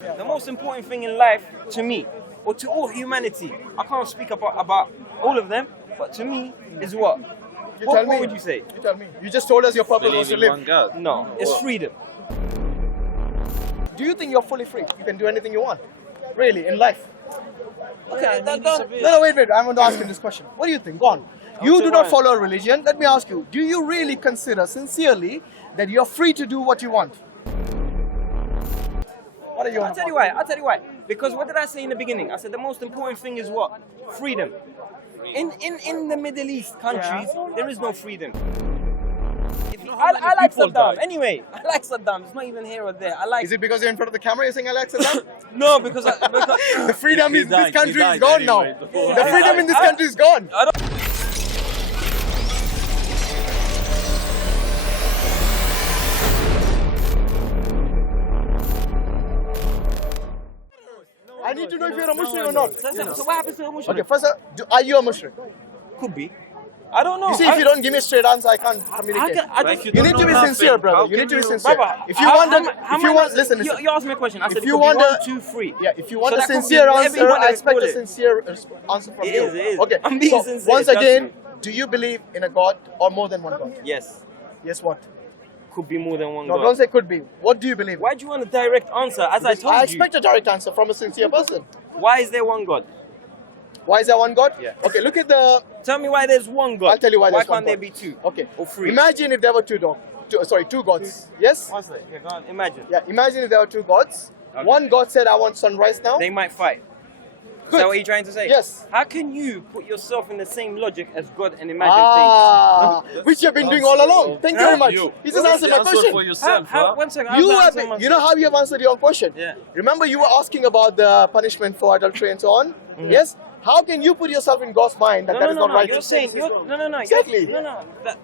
The most important thing in life, to me, or to all humanity, I can't speak about all of them, but to me, is what? What would you say? You tell me. You just told us your purpose was to live. No, it's freedom. Do you think you're fully free? You can do anything you want? Really, in life? Okay, No, wait. I'm going to ask you this question. What do you think? Go on. You do not follow a religion. Let me ask you, do you really consider sincerely that you're free to do what you want? What are you on? I'll tell you why. Because what did I say in the beginning? I said the most important thing is what? Freedom. In the Middle East countries, there is no freedom. I like Saddam. Anyway, I like Saddam. It's not even here or there. Is it because you're in front of the camera you're saying I like Saddam? No, because the freedom in this country is gone now. The freedom in this country is gone. I need to know if you're a Muslim or not. So what happens to a Muslim? Okay, first, are you a Muslim? Could be. I don't know. You see, if you don't give me a straight answer, I can't communicate. You need to be sincere, brother. You need to be sincere. If you want, listen. You asked me a question. I said, if you want 1, 2, 3. Yeah, if you want a sincere answer, I expect a sincere answer from you. It is. Okay. I'm being sincere. Once again, do you believe in a God or more than one God? Yes. Yes, what? Could be more than one God. God. Don't say could be. What do you believe? Why do you want a direct answer? As I told you. I expect a direct answer from a sincere person. Why is there one God? Why is there one God? Yeah. Okay, look at the... Tell me why there's one God. I'll tell you why there's one God. Why can't there be two? Okay. Or three? Imagine if there were two gods. Yes? What's that? Yeah, go on. Imagine. Yeah, imagine if there were two gods. Okay. One God said, I want sunrise now. They might fight. Good. Is that what you're trying to say? Yes. How can you put yourself in the same logic as God and imagine things? Which you've been doing all along. Thank you very much. He just answered my question. For yourself, One second. You know how you have answered your own question? Yeah. Remember you were asking about the punishment for adultery and so on? Mm-hmm. Yes? How can you put yourself in God's mind that is not right? You're saying, Exactly.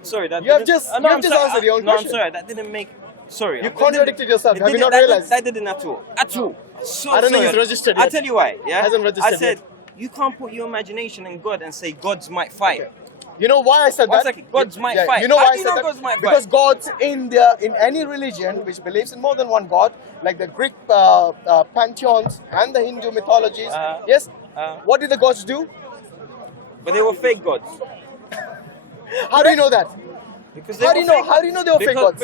Sorry. You have just answered your own question. No, I'm sorry. That didn't make... Sorry. You contradicted yourself. Have you not realized? That didn't at all. At all. So I don't know, sorry. he's registered yet. I'll tell you why. Yeah? Hasn't registered I said, yet. you can't put your imagination in God and say gods might fight. Okay. You know why I said that? 1 second. Gods might fight. You know why I do said you know that? gods might Because fight? gods in any religion which believes in more than one God, like the Greek pantheons and the Hindu mythologies, yes, what did the gods do? But they were fake gods. How do you know that? Because How do you know they were fake gods?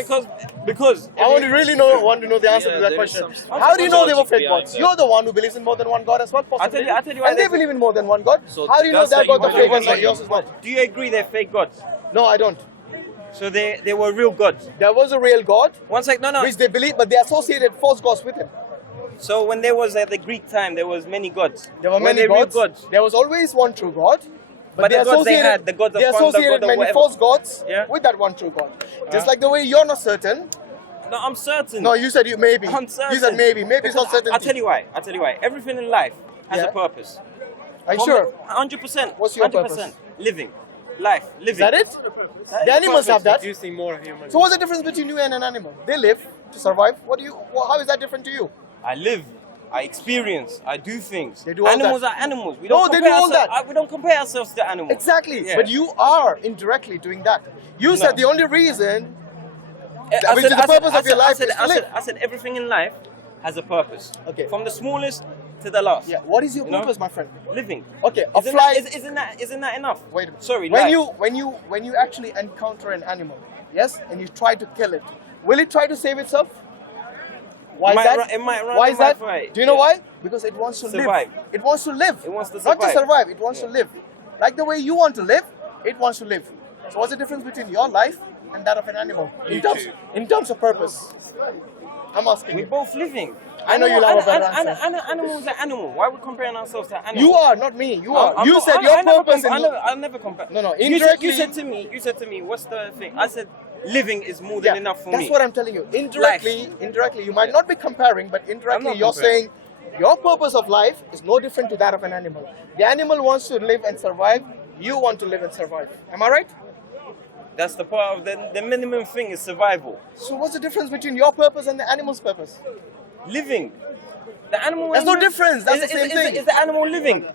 Because I want to know the answer to that question. How do you know they were fake gods? You're the one who believes in more than one God as well, possibly. I'll tell you why and they believe in more than one God. So how do you know their gods are fake and yours is not? Do you agree they're fake gods? No, I don't. So they were real gods. There was a real God, One sec, no. which they believe, but they associated false gods with him. So when there was at the Greek time, there was many gods. There were many gods. There was always one true God. But the gods they had, the gods of fun, the associated god of many whatever. false gods Yeah. with that one true God. Just like the way you're not certain. No, I'm certain. No, you said you maybe. I'm certain. You said maybe. Maybe it's not certain. I'll tell you why. Everything in life has a purpose. Are you sure? 100%. What's your 100%. purpose? Living. Life. Living. Is that it? The animals have that. Producing more humans. So what's the difference between you and an animal? They live to survive. How is that different to you? I live. I experience. I do things. They do all animals that. are animals. We No, don't they compare do all ourselves- that. We don't compare ourselves to animals. Exactly. Yeah. But you are indirectly doing that. You said the only reason, which is the purpose of your life, is to live. I said everything in life has a purpose. Okay. From the smallest to the last. Yeah. What is your You know? purpose, my friend? Living. Okay. Isn't that enough? Wait a minute. Sorry. When life. when you actually encounter an animal, yes, and you try to kill it, will it try to save itself? Why is that? It might run. Why is that? Fight. Do you know why? Because it wants to Survive. live. It wants to live. It wants to Not to survive. survive. It wants to live. Like the way you want to live, it wants to live. So what's the difference between your life and that of an animal in terms of purpose? I'm asking We're you. both living. I know you'll have a better answer. Animals are animal. Why are we comparing ourselves to animals? You are, not me. You are. You said I your never purpose. I never compare. No. You Indirectly. said to me, what's the thing? I said, living is more than enough for me. That's what I'm telling you. Indirectly, you might not be comparing, but indirectly you're saying your purpose of life is no different to that of an animal. The animal wants to live and survive. You want to live and survive. Am I right? That's the part of the minimum thing is survival. So what's the difference between your purpose and the animal's purpose? Living. The animal. There's no difference. That's the same thing. Is the animal living?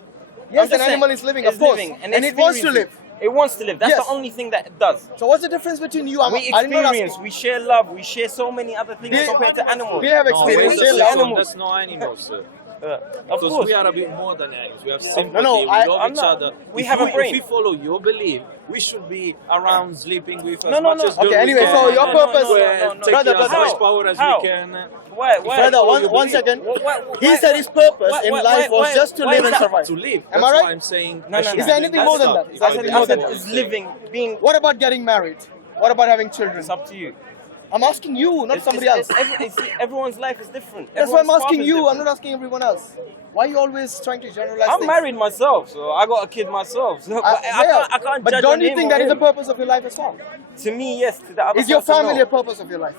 Yes, an animal is living, of course. And it wants to live. It wants to live. That's Yes. the only thing that it does. So what's the difference between you? We experience, we share love, we share so many other things compared to animals. We have No, experience. wait a They second, love animals. that's no animals, sir. Of Because course. we are a bit more than animals. We have sympathy. No, we I'm love each not. other. We If have a brain. If we follow your belief, we should be around sleeping with as No, no, much no. as good Okay, we anyway, can. so your and purpose- take Brother, as brother. much power as How? we can. Why? Brother, follow your one belief. second. Why- He why- said his purpose why- in why- life why- was just to why live is and that? survive. To live. Am I That's right? why I'm saying. No, no, I no. Is there anything more than that? If Is I there believe anything more I said than what it's I'm saying. living, being. What about getting married? What about having children? It's up to you. I'm asking you, not somebody else. Everyone's life is different. That's why I'm Everyone's asking path is you. I'm different. not asking everyone else. Why are you always trying to generalize I'm things? married myself, so I got a kid myself. So, but Yeah, I can't but judge don't on you him think or that is the him. purpose of your life as well? To me, yes. To the other Is your person, family no. a purpose of your life?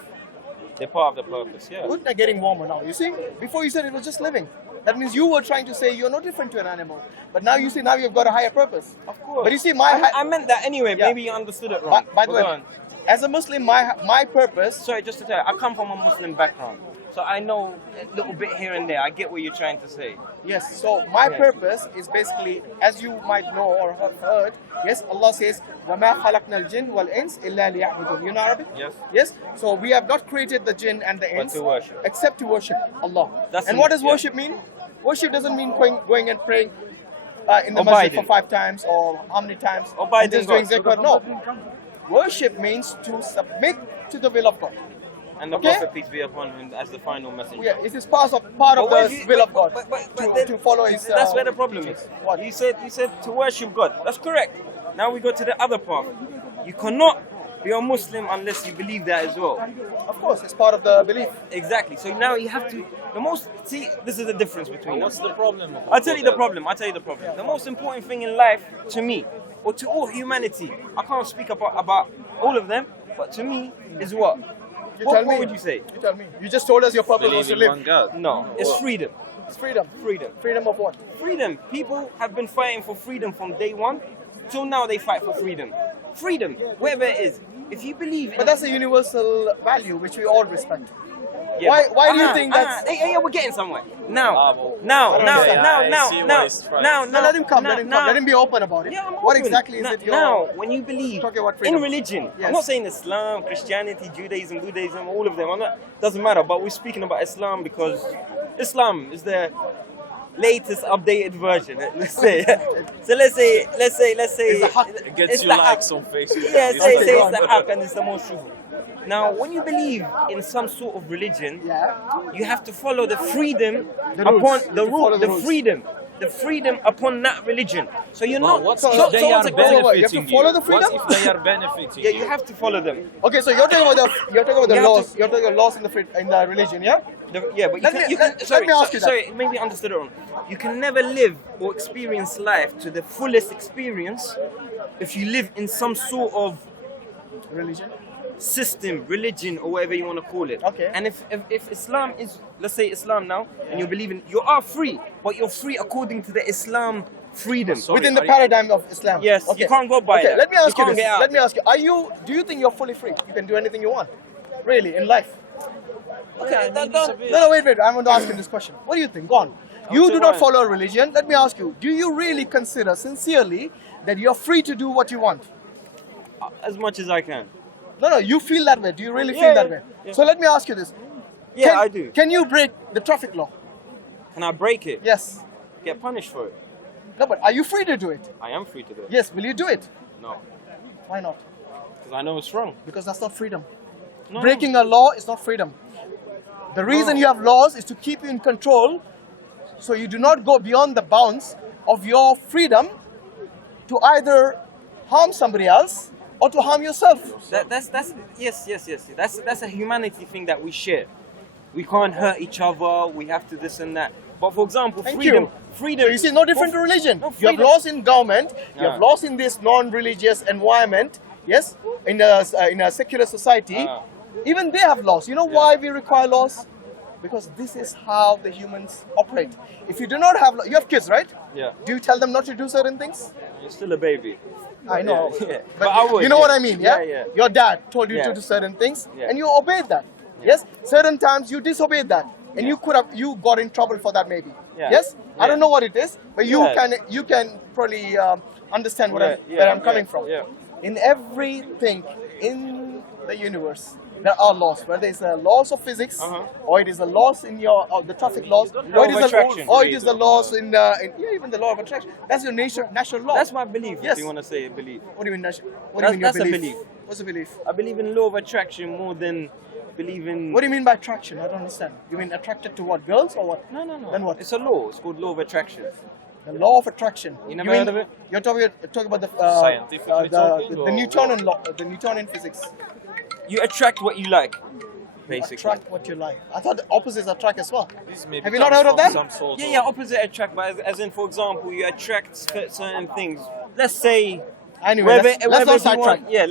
They're part of the purpose, yeah. Good, they're getting warmer now. You see, before you said it was just living. That means you were trying to say you're no different to an animal. But now you see, now you've got a higher purpose. Of course. But you see, I meant that anyway. Yeah. Maybe you understood it wrong. By the But go way, on. as a Muslim, my purpose. Sorry, just to tell you, I come from a Muslim background, so I know a little bit here and there. I get what you're trying to say. Yes, so my Yeah. purpose is basically, as you might know or have heard, yes, Allah says, وَمَا خَلَقْنَا الْجِنَّ وَالْإِنسِ إِلَّا لِيَعْبُدُونَ. You know Arabic? Yes. Yes, so we have not created the jinn and the ins to worship. except to worship Allah. That's And it, what does yeah. worship mean? Worship doesn't mean going and praying in the masjid Abiding. for 5 times or how many times? Abiding and just doing God. zikr. No. Worship means to submit to the will of God. And the Okay. Prophet, peace be upon him, as the final messenger. Yeah, it is part of the will of God to follow His. That's where the problem is. What? You said to worship God. That's correct. Now we go to the other part. You cannot be a Muslim unless you believe that as well. Of course, it's part of the belief. Exactly. So now you have to. See, this is the difference between us. What's the problem? I'll tell you the problem. The most important thing in life, to me, or to all humanity, I can't speak about all of them, but to me, is what? You tell me. What would you say? You tell me. You just told us your purpose was Believe to in one live. God. No, it's What? freedom. It's freedom. Freedom. Freedom of what? Freedom. People have been fighting for freedom from day one till now. They fight for freedom. Freedom, wherever it is. If you believe in But that's a universal value which we all respect. Yeah, Why do you think that's? Hey, we're getting somewhere. Now, well, now, I don't now, understand. now, I now, see now, what he's trying now, to No, let him come. Let now. him be open about it. Yeah, I'm What open. exactly is Now- it? Now, when you believe Talking about in freedom. religion, Yes. I'm not saying Islam, Christianity, Judaism, Buddhism, all of them. Doesn't matter. But we're speaking about Islam because Islam is the latest updated version. Let's say. So let's say. It's the haq. It gets it's you the likes haq. on Facebook. Yeah, and say Instagram. it's the haq and it's the most truthful. Now, when you believe in some sort of religion, Yeah. you have to follow the freedom The rules. upon You the have to follow rule, the the rules. freedom upon that religion. So you're But not. what So- if so- they so are what's the question? You have to benefiting follow you? the freedom? What if they are benefiting Yeah, you? you have to follow them. Okay, so you're talking about the You have laws. to- You're talking about laws in the religion, yeah? Yeah, but Let me ask you that. sorry, maybe I understood it wrong. You can never live or experience life to the fullest experience if you live in some sort of Religion. system, religion, or whatever you want to call it. Okay. And if Islam is, let's say Islam now, and you believe in, you are free, but you're free according to the Islam freedom. Sorry, Within the are you- paradigm of Islam. Yes, you can't go by Okay, that. let me You ask you can't this. get out Let of me it. ask you, do you think you're fully free? You can do anything you want? Really, in life? Okay, No, wait. I want to ask him this question. What do you think? Go on. You say do not why? follow a religion. Let me ask you, do you really consider sincerely that you're free to do what you want? As much as I can. No, you feel that way. Do you really Yeah, feel that yeah, way? yeah. So let me ask you this. Yeah, I do. Can you break the traffic law? Can I break it? Yes. Get punished for it? No, but are you free to do it? I am free to do it. Yes. Will you do it? No, Why not? because I know it's wrong. Because that's not freedom. No. Breaking a law is not freedom. The reason No. you have laws is to keep you in control so you do not go beyond the bounds of your freedom to either harm somebody else or to harm yourself. That's yes. That's a humanity thing that we share. We can't hurt each other. We have to this and that. But for example, Thank freedom. you. Freedom. So you see, no different to religion. No, You have freedom. laws in government, you have Ah. laws in this non-religious environment, yes, in a secular society. Ah. Even they have laws. You know why we require laws? Because this is how the humans operate. If you do not have, you have kids, right? Yeah. Do you tell them not to do certain things? You're still a baby. I know. Yeah. But I would, you know yeah. what I mean, yeah? Yeah. Your dad told you Yeah. to do certain things, Yeah. and you obeyed that. Yes? Certain times you disobeyed that, and you got in trouble for that maybe. Yeah. Yes? I Yeah. don't know what it is, but you Yeah. can probably understand where I'm coming from. Yeah. In everything in the universe, there are laws. Whether it's the laws of physics, or it is the laws in the traffic laws, or it is the laws in even the law of attraction. That's your natural law. That's my belief. Yes. If you want to say belief. What do you mean? What do you mean your That's a belief. What's a belief? I believe in law of attraction more than believe in. What do you mean by attraction? I don't understand. You mean attracted to what? Girls or what? No. Then what? It's a law. It's called law of attraction. The law of attraction. You never heard of it? You're talking about the Scientifically talking, the or Newtonian law, the Newtonian physics. You attract what you like, basically. Attract what you like. I thought the opposites attract as well. Have you not heard of that? Yeah, opposite attract, but as in, for example, you attract certain things. Let's say. Anyway, let's not sidetrack. Yeah.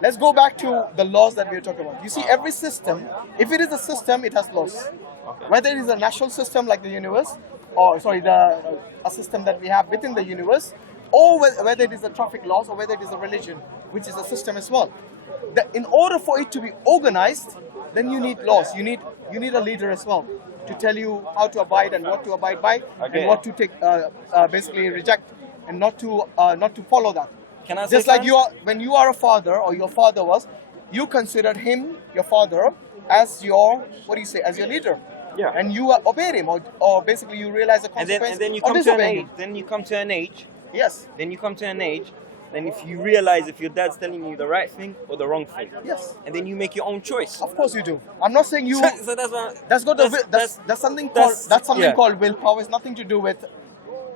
Let's go back to the laws that we are talking about. You see, every system, if it is a system, it has laws. Okay. Whether it is a natural system like the universe, or a system that we have within the universe, or whether it is the traffic laws, or whether it is a religion, which is a system as well. In order for it to be organized, then you need laws. You need a leader as well to tell you how to abide and what to abide by, and what to take, basically reject, and not to follow that. Can I say just like something? when you are a father, or your father was, you considered him, your father, as your as your leader. Yeah. And you obeyed him, or basically you realize the consequence. And then you of come to an disobeying age. him. Then you come to an age. Yes. Then you come to an age. Then if you realize if your dad's telling you the right thing or the wrong thing. Yes. And then you make your own choice. Of course you do. I'm not saying you. So that's what. That's something called willpower. It's nothing to do with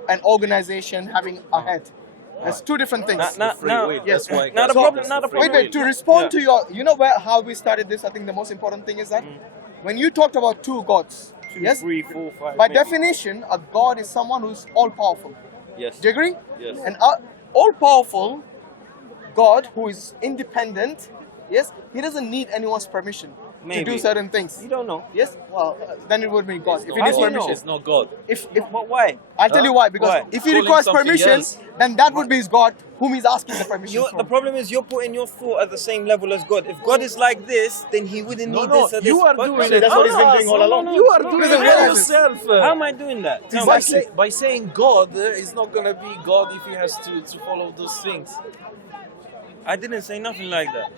an organization having a head. There's two different things. Yes. Not a problem. Not a problem. Wait. To respond to your, how we started this. I think the most important thing is that when you talked about two gods, 2, 3, 4, 5. by maybe. definition, a god is someone who's all powerful. Yes. Do you agree? Yes. An all powerful God who is independent, yes, he doesn't need anyone's permission to do certain things. You don't know. Yes? Well, then it would be God. If he How needs do you know? permission. It's not God. But why? I'll tell you why. Because Why? if he Calling requires something permission, else. then that would be his God whom he's asking the permission The from. problem is you're putting your thought at the same level as God. If God is like this, then he wouldn't need this or this. You are But- doing but- it. That's what he's been doing all along. You are doing Listen, it what yourself. How am I doing that? Tell By, me. by saying God is not going to be God if he has to follow those things. I didn't say nothing like that.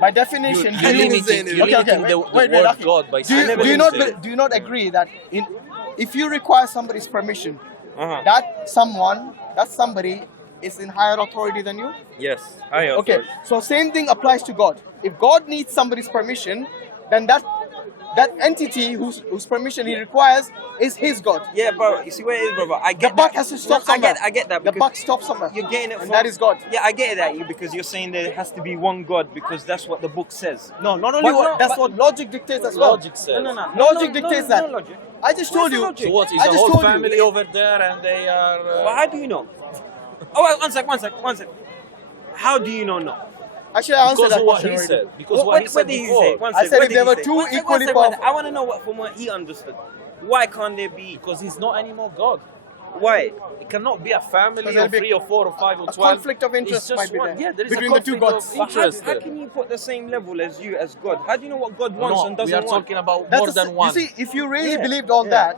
By definition, You're limiting the word Aki. God by Do saying you, God. do you not do you not agree that if you require somebody's permission, that somebody is in higher authority than you? Yes. I Okay, so same thing applies to God. If God needs somebody's permission, then that entity whose permission he requires is his God. Yeah, bro. You see where it is, brother? I get The buck that. has to stop No, somewhere. I get that. The because buck stops somewhere. You're getting it And from, that is God. Yeah, I get it at you because you're saying there has to be one God because that's what the book says. No, not only what logic dictates as well. Logic says. No. Logic dictates that. No logic. I just told you. logic? So what, is I the just whole told you. family over there and they are... Well, how do you know? Oh, wait, one sec. How do you know? No. Actually, I answered because that of what question he already. said. Because what he said did he before. say? One I sec, said what if did there he were say? two One sec, equally one sec. powerful- I want to know from what he understood. Why can't there be? Because he's not anymore God. Why? It cannot be a family Because of there'll be 3 or 4 or 5 or A 12. conflict of interest It's just might be one. there Yeah, there is between a the two conflict gods. of interest How there. can you put the same level as you as God? How do you know what God wants and No, doesn't we are want? talking about That's more the- than one. You see, if you really Yeah. believed all Yeah. that,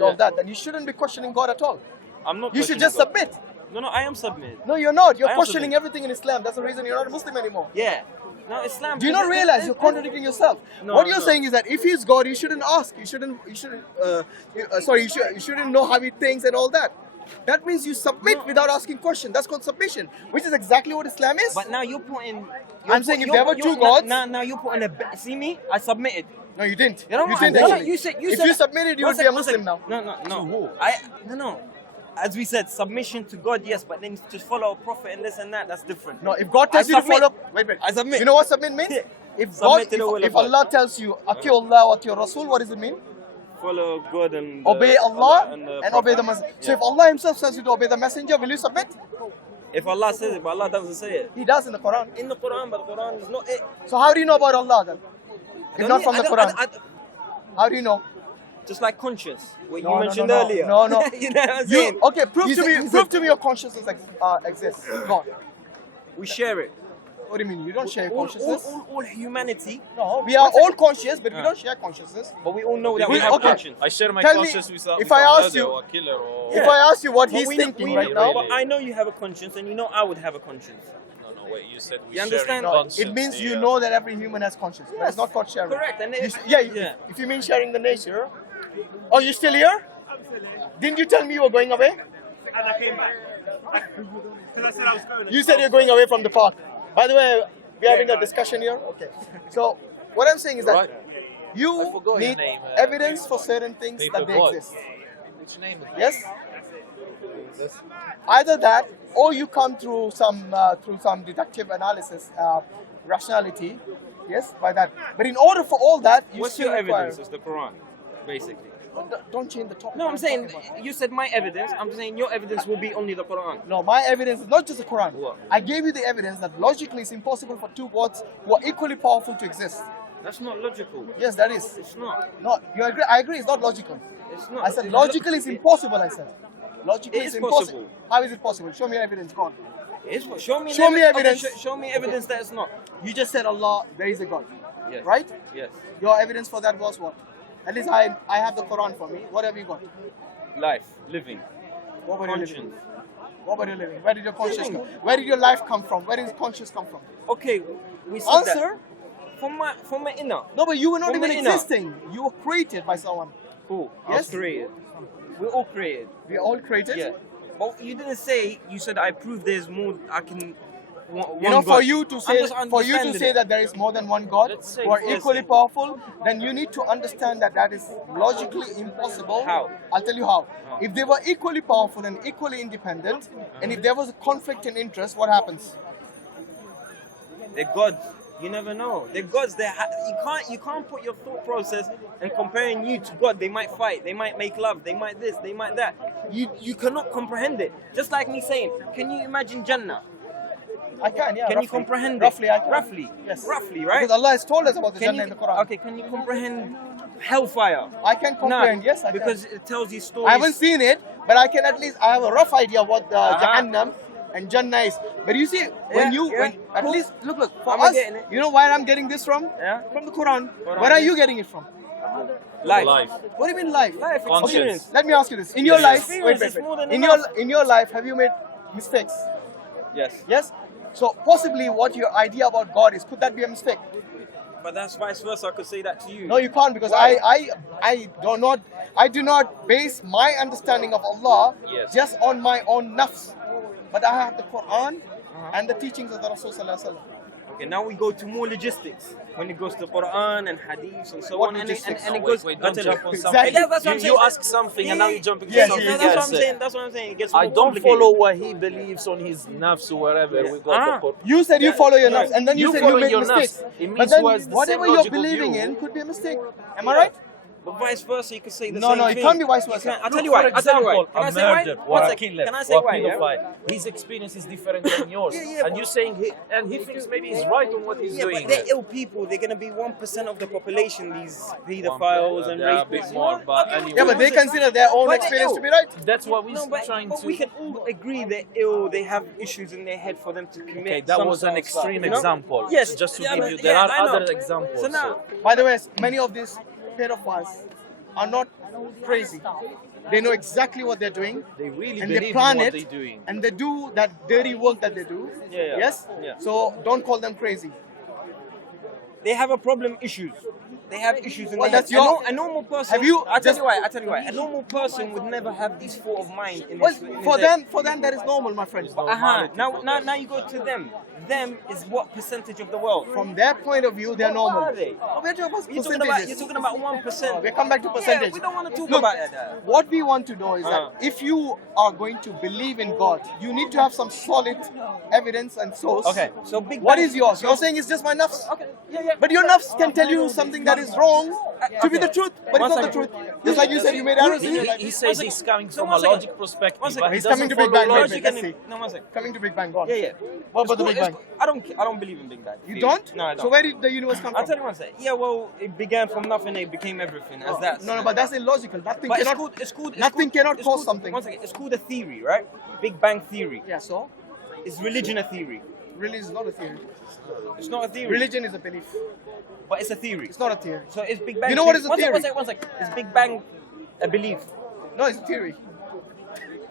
all Yeah. that, then you shouldn't be questioning God at all. I'm not. You should questioning just God. submit. No, I am submitted. No, you're not. You're I am questioning submit. everything in Islam. That's the reason you're not a Muslim anymore. Yeah. No, Islam. Do you not realize you're contradicting yourself? No, What you're no. saying is that if he's God, you shouldn't ask. You shouldn't know how he thinks and all that. That means you submit without asking questions. That's called submission, which is exactly what Islam is. But now you're putting. I'm saying if there were two gods- Now you're putting a. See me? I submitted. No, you didn't. You know You what? didn't No, actually. you said. If you submitted, you would be a Muslim now. No. No. As we said, submission to God, yes, but then to follow a prophet and this and that, that's different. No, if God tells I you to submit. follow, wait. I submit. You know what submit means? If Submit to the will of if God. Allah tells you, "Ati Allah wa ati Rasul," what does it mean? Follow God and Obey Allah and Prophet. obey the Messenger. So if Allah Himself says you to obey the Messenger, will you submit? If Allah says it, but Allah doesn't say it. He does in the Quran. In the Quran, but the Quran is not it. So how do you know about Allah then? If Don't not need- from I the don't- Quran, I- how do you know? just like conscience, what No, you no, mentioned no, earlier. no, no. You know what I'm saying? Okay, prove He's to a- me. he's Prove a- to me your consciousness exists. Go on. We share it. What do you mean? You don't share All consciousness? all humanity. No, we are all conscious, but we don't share consciousness. But we all know that we We- have okay. conscience. I share my Tell me, conscience with if I ask you- or a killer or If I ask you what But he's we thinking know, right now, But I know you have a conscience, and you know I would have a conscience. no, wait, you said we You share understand? in No, conscience. it means you yeah. know that every human has conscience. But it's not called sharing. Correct. And If you mean sharing the nature, oh, you still here? Didn't you tell me you were going away? And I came back. Because I said I was going. You said you're going away from the park. By the way, we're having a discussion here. Okay. So what I'm saying is that Right. I you forgot your need name, evidence for certain things Paper that they boy. exist. Which name is Yes. Either that, or you come through some deductive analysis, rationality. Yes, by that. But in order for all that, you What's still your require. evidence? It's the Quran, basically. Don't change the topic. No, I'm saying you said my evidence. I'm saying your evidence will be only the Quran. No, my evidence is not just the Quran. What? I gave you the evidence that logically it's impossible for two gods who are equally powerful to exist. That's not logical. Yes, that is. It's not. No, you agree? I agree. It's not logical. It's not. I said logically it's impossible. I said logically It it's is impossible. possible. How is it possible? Show me evidence. Go on. Show me. Show me Okay, evidence. show me evidence that it's not. You just said Allah, there is a God, Yes. right? Yes. Your evidence for that was what? At least I have the Quran for me. What have you got? Life, living, What were you living? conscience. What were you living? Where did your conscience come? Where did your life come from? Where did conscience come from? Okay, we said Answer. that. From my inner. No, but you were not From even the inner. existing. You were created by someone. Who? I Yes. was created. We're all created. We are all created. Yeah. But you didn't say. You said I prove there's more. I can. You know, for you to say I'm just understanding it. that there is more than one God Let's say who are first equally thing. powerful, then you need to understand that that is logically impossible. How? I'll tell you how. If they were equally powerful and equally independent, and if there was a conflict in interest, what happens? They're gods. You never know. They're gods. You can't put your thought process and comparing you to God. They might fight. They might make love. They might this. They might that. You cannot comprehend it. Just like me saying, can you imagine Jannah? I can, yeah. Can roughly. you comprehend Roughly, it? I can. Roughly. Yes. Roughly, right? Because Allah has told us about the Can Jannah you, in the Quran. okay, can you comprehend hellfire? I can comprehend, yes, I can. Because it tells you stories. I haven't seen it, but I can at least, I have a rough idea what the Jahannam and Jannah is. But you see, when at Cool. least, look, for I'm us, getting it. you know where I'm getting this from? Yeah? From the Quran. Quran, Where are yes. you getting it from? Life. What do you mean life? Life Conscience. experience. Let me ask you this. In your Yes. life, Experience wait, is more than in enough. your life, have you made mistakes? Yes. Yes? So possibly what your idea about God is, could that be a mistake? But that's vice versa. I could say that to you. No, you can't, because Why? I do not base my understanding of Allah Yes. just on my own nafs. But I have the Quran and the teachings of the Rasul Sallallahu Alaihi Wasallam. Okay, now we go to more logistics. When it goes to Quran and hadith and so What on, and logistics? it Wait, goes. wait, I'll don't tell jump you. on Exactly. something. Yeah, that's what I'm You saying. ask something and now you jump into Yes, something yes, That's what else. I'm saying. That's what I'm saying. It gets I more don't complicated. follow what he believes on his nafs or wherever we got the Quran. You said you follow your nafs, and then you You said follow you make your mistakes. nafs. It But means then who has the whatever same you're logical believing view. in could be a mistake. Am I right? But vice versa, you could say the No, same no, thing. it can't be vice You versa. can't- I'll tell Look, you why. for I'll tell you why. example, Can I a say why? murderer One or a second. killer Can I say or a why? Yeah? pedophile, his experience is different than yours. Yeah, and you're saying he thinks maybe he's right on what he's Yeah, doing. but they're ill people. They're gonna be 1% of the population. These pedophiles and There are a rapists. bit more, but anyway. Yeah, but they consider their own But they're experience to ill. be right. That's what we're No, but trying to. we can all agree they're ill. They have issues in their head for them to commit. Okay, that some was sort an of stuff, extreme you know? example. Yes, Just to yeah, give but- you, there yeah, are I know. other examples. So now, By the way, many of these pedophiles are not crazy. They know exactly what they're doing. They really And they believe in plan what it, they're doing. and they do that dirty work that they do. Yeah. Yes? Yeah. So don't call them crazy. they have a problem issues. They have issues in Well, their that's head. your- A normal person. Have you I'll tell just- you why. I'll tell you why. A normal person would never have these thought of mind in Well, his, in his for head. them that is normal, my friend. Now you go to them. Them is what percentage of the world? From their point of view, they're normal. What are they? Oh, we're talking about You're percentages. talking about 1%. We come back to percentage. Yeah, we don't want to talk Look, about that. what we want to know is that if you are going to believe in God, you need to have some solid evidence and source. Okay, so big. What Bang- is yours? You're saying it's just my nafs. Okay, yeah. But your nafs can tell you something that is wrong to be the truth, but One it's not the second. truth. Just like you said, you made errors in your life. He says he's coming So from one a second. logic perspective, One second. but he He's doesn't coming to Big follow Bang. logic. Logic Let's and see. no, one second. Coming to Big Bang, go on. Yeah. What It's about the cool, Big it's Bang? cool. I don't believe in Big Bang. You don't? No, I don't. So where did the universe come I'll from? tell you one second. Yeah, well, it began from nothing. It became everything. As that. No, but that's illogical. Nothing But cannot. it's called. Nothing cannot it's cause called- something. One second. It's called a theory, right? Big Bang theory. Yeah, so? Is religion a theory? religion is not a theory. It's not a theory. Religion is a belief. But it's a theory. It's not a theory. So is Big Bang... You know what is a theory? One sec. Is Big Bang a belief? No, it's a theory.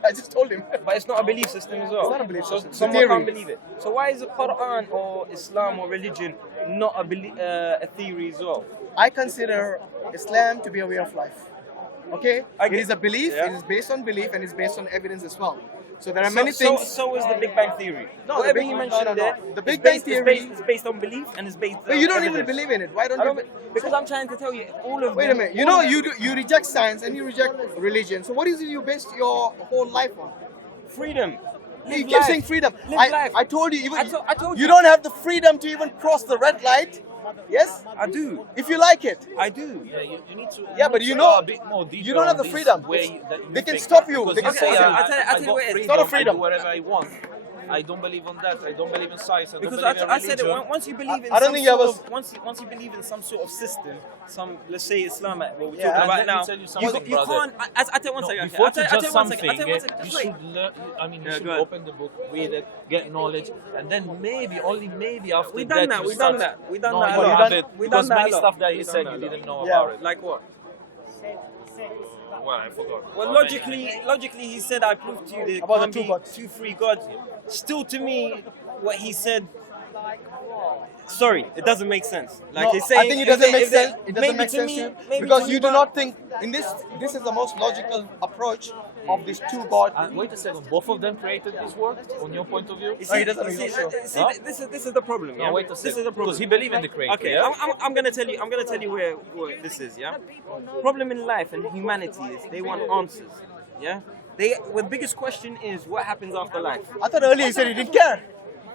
I just told him. But it's not a belief system as well. It's not a belief system. It's a Someone theory. can't believe it. So why is the Quran or Islam or religion not a theory as well? I consider Islam to be a way of life. Okay? I It get- is a belief, yeah. it is based on belief, and it's based on evidence as well. So there are many So things. is the Big Bang theory. No, Whatever the Big- you no, mentioned no, no. there, The it's Big Bang based- theory- it's based on belief and it's based But on you don't even evidence. believe in it. Why don't I you? don't, because I'm trying to tell you all of Wait a them- minute. You know, you reject science and you reject religion. So what is it you base your whole life on? freedom. You Live keep life. saying freedom. Live life. I told you. Even, I told you you. don't have the freedom to even cross the red light. Yes? I do. If you like it. I do. Yeah, you need to. Yeah, but need you to know, go a bit more detail you don't have on the this freedom. way that you They can think. stop you. Because They can you say, stop you. I I'll tell you got what it is. freedom, It's not a I freedom. do whatever I want. I don't believe on that. I don't believe in science. I don't Because believe in I said it, religion. once you believe in I don't some think you sort ever- of, once you believe in some sort of system, some, let's say Islam, what we're Yeah. talking And about let me now, tell you you something, you brother. can't, I tell you one No, second, okay, before I'll to tell you judge one something, second, I'll tell you one second, you just wait. should learn. I mean, you Yeah, should go ahead. open the book, read it, get knowledge, and then maybe, only maybe after We that, done that, you we done start- that, we done No, that a you lot. haven't, We because done that a many lot. stuff that We he done said that you a lot. didn't know Yeah. about it. Like what? Well, I forgot. Well, How logically, he said, I proved to you there About the can't two be gods. two free gods. Still, to me, what he said, sorry, it doesn't make sense. Like No, he's saying, I think it doesn't make sense. It doesn't maybe make to sense me, to you maybe because to you me, do but- not think in this. This is the most logical approach of these two gods. Wait a second. Both of them created this world, on your point of view? You No, he doesn't, you he's not sure. see, Huh? this is the problem. No, Yeah? wait a This second. is the problem. Because he believed in the creator. Okay, yeah? I'm gonna tell you where this is. Yeah, problem in life and humanity is they want answers. Yeah, the biggest question is what happens after life. I thought earlier you said you didn't care,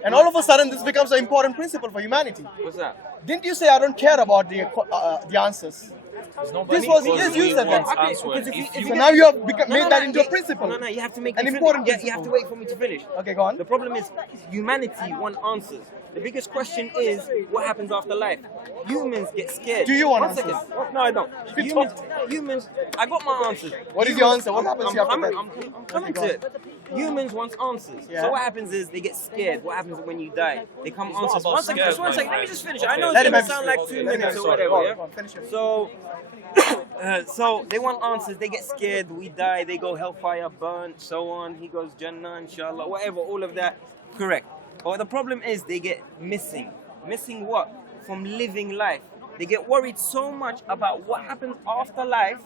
and all of a sudden this becomes an important principle for humanity. What's that? Didn't you say I don't care about the answers? There's nobody This was- because yes, you we said that. want Okay, answers. because if If you- So now you have made that into a yeah, principle. No, you have to make An me important finish. Yeah, you have to principle. wait for me to finish. Okay, go on. The problem is humanity want answers. The biggest question is what happens after life. Humans get scared. Do you want One answers? second. No, I don't. You Humans, I got my answers. What is your answer? What happens I'm after coming, that? I'm coming Okay, to it. Humans want answers. Yeah. So what happens is they get scared. What happens when you die? They come not answers. about One second, scared, just one my second. Let me friend. just finish. Okay. I know Let it's him gonna have sound his- like 2 let him minutes have or his- whatever. go on, Yeah? go on, finish it. So they want answers. They get scared. We die. They go hellfire, burn, so on. He goes Jannah, inshallah, whatever. All of that, correct. But the problem is they get missing. Missing what? From living life. They get worried so much about what happens after life.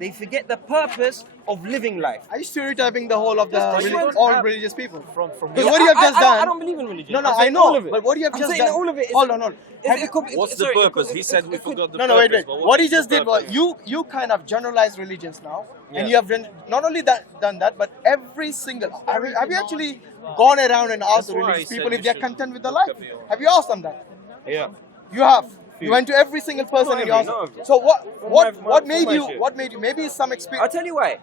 They forget the purpose of living life. Are you stereotyping the whole of the Just- reli- just- all religious people? From Because what you have just I done. don't believe in religion. No, I'm I saying know. all of it. But what you have I'm just saying done. all of it is- Hold on. It could be- What's sorry, the it purpose? could- He it said could- we it could- forgot the No, purpose. wait. but What he is the just did was purpose? you kind of generalized religions now, Yeah. and you have not only done that, but every single. Have you actually gone around and asked That's why I religious said people you if they're should content with their look life? at your- Have you asked them that? Yeah. You have. You went to every single person and you asked. no. them. So what my made you? shit. What made you? Maybe it's some I'll experience. tell you why.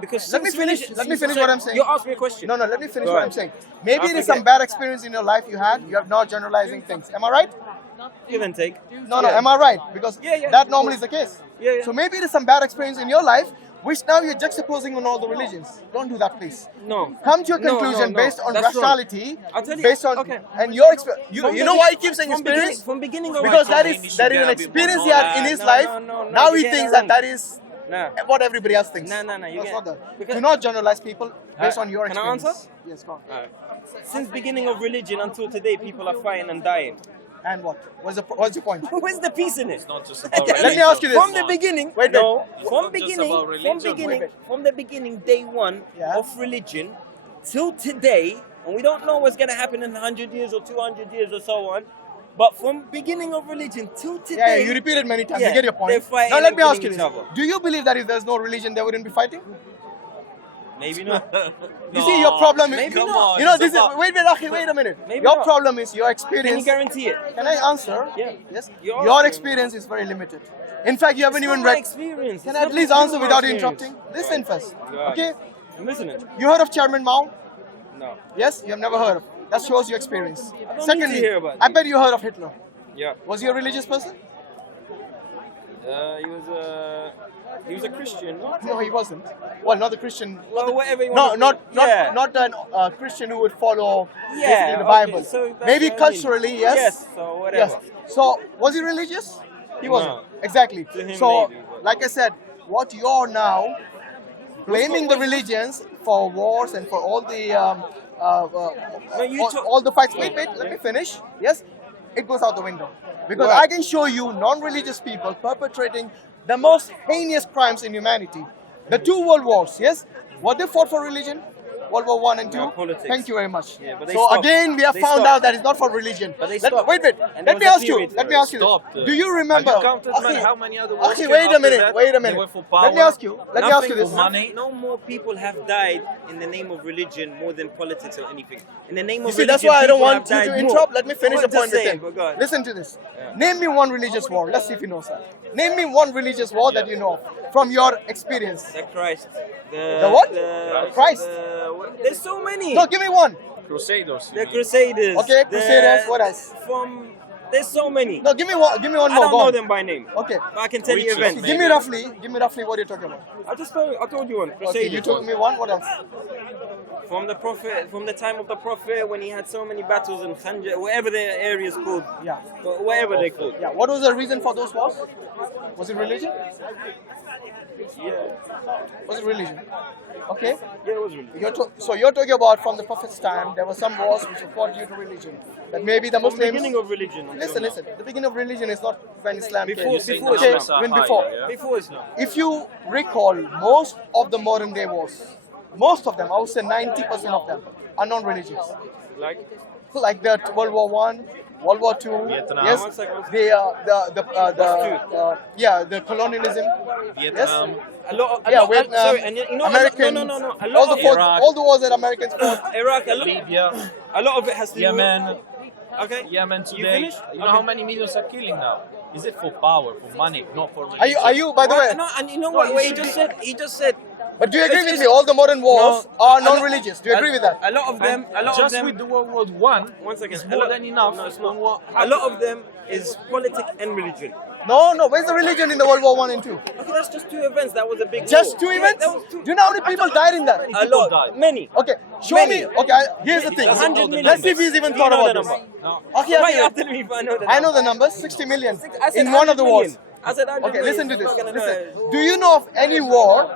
Because Let me since finish. religion- Let me since- finish sorry, what I'm saying. You asked me a question. No, let me finish Go what ahead. I'm saying. Maybe I it is some forget. bad experience in your life you had. You have now generalizing things. Am I right? Give and take. No, Yeah. am I right? Because Yeah. that normally is the case. Yeah. So maybe it is some bad experience in your life, which now you're juxtaposing on all the religions. Don't do that, please. No. Come to your No, conclusion no. based on That's wrong. rationality, I'll tell you- based on okay. and your experience. From You the know be- why he keeps saying from experience? beginning of Because my that time, is an get a bit experience more he had in knowledge. his No, life. no, Now you he get thinks that that wrong. that is Nah. what everybody else thinks. No, you That's get- not that. because- Do not generalize people based on your Can I experience. answer? Yes, go on. Since beginning of religion until today, people are fighting and dying. And what? What's your point? Where's the peace in it? Not just about Let me religion. ask you this. From the beginning, Wait. no, It's from not just beginning, about religion. from the beginning, day one Yeah. of religion till today, and we don't know what's gonna happen in 100 years or 200 years or so on. But from beginning of religion till Yeah, today, you repeat it many times. Yeah, I get your they're point. fighting Now let and me ask killing you each this. other. Do you believe that if there's no religion, they wouldn't be fighting? maybe not. You see, your problem is. Maybe Come not. on, You know, it's this is. about- Wait, Akhi, wait a minute. Maybe Your not. problem is your Can you experience. guarantee it? Can I answer? Yeah. Yes. Your Your experience. experience is very limited. In fact, you haven't It's even not my read. experience. Can It's I at nothing least to do answer with my without experience. interrupting? Listen first. Right. Okay. I'm listening. You heard of Chairman Mao? No. Yes. You have never heard of. That shows your experience. don't need to hear about I it. bet you heard of Hitler. Yeah. Was he a religious person? He was a Christian, no? No, he wasn't. Well, not the Christian. Well, whatever you No, want to not a Christian who would follow Yeah, basically the okay, Bible. so that's Maybe what I mean. culturally, yes. Yes, so whatever. Yes. So was he religious? He wasn't. No. Exactly. To him, So, maybe, but- like I said, what you're now blaming the religions for wars and for all the all the fights. Wait, let me finish. Yes, it goes out the window because Right. I can show you non-religious people perpetrating the most heinous crimes in humanity. The two world wars. Yes, what they fought for religion. World War I and II. No, politics. Thank you very much. Yeah, but they so stopped. again, we have They found stopped. out that it's not for religion. But they Wait, stopped. wait. And Let there me was a ask you. period Let me where it ask you. stopped. Do you remember? Have you counted, man, Akhi, how many other wars Akhi, came wait a after minute. that? Wait a They minute. were for Let me power. ask you. Let me ask you this. Money. No more people have died in the name of religion more than politics or anything. In the name You of see, religion, that's why I don't people want have you to died interrupt. more. Let me finish I'm the just point with saying, him. but go on. Listen to this. Yeah. Name me one religious war. Let's see if you know, sir. Name me one religious war that you know from your experience. The Christ. The what? Christ. There's so many. No, give me one. Crusaders. you The mean. Crusaders. Okay, Crusaders, what else? There's so many. No, give me one. Give me one I more. don't Go know on. them by name. Okay. But I can tell you Which events. is- Give me roughly what you're talking about. I told you one. Okay, Crusaders. you told me one. What else? From the Prophet, from the time of the Prophet, when he had so many battles in Khanjar, whatever the area is called. Yeah. Whatever they called. Yeah. What was the reason for those wars? Was it religion? Yeah. Was it religion? Okay. Yeah, it was really. So you're talking about from the Prophet's time, there were some wars which were fought due to religion. That maybe the From the Muslims. beginning of religion. Listen. The beginning of religion is not when Islam Before- came. before okay, Islam. when Higher, before. yeah? Before Islam. If you recall, most of the modern day wars, most of them, I would say 90% of them, are non-religious. Like the World War One, World War Two, Vietnam. yes, One second. the colonialism, Vietnam. A lot. Vietnam, Sorry, and you know, Americans, no. A all lot the of wars, Iraq. all the wars that Americans fought. Iraq. Libya. A lot of it has to do Yemen. with. Okay. Yemen You today. finished? You know how many millions are killing now? Is it for power, for money, not for Are religion? you, by the way? No, and you know what? Wait, he just said. But do you agree It's- with me? All the modern wars No, are a lot- non-religious. Do you agree with that? A lot of them. A lot Just of them. with the World War One, One second. it's more than enough. No, it's on what not. A lot of them is politics and religion. No. Where's the religion in the World War One and Two? Okay, that's just two events. That was a big. Just war. two Yeah, events? that was two. Do you know how many people died in that? A people lot. died? Many. Okay, show Many. me. Okay, here's the thing. 100 million. Let's see if he's even Do you thought know about the this. number? No. Okay, Why okay. you after me if I know the I number? know the numbers. 60 million I said in one of the 100 wars. million. I said 100 Okay, million. listen to You're this. not gonna know Listen. it. Do you know of any war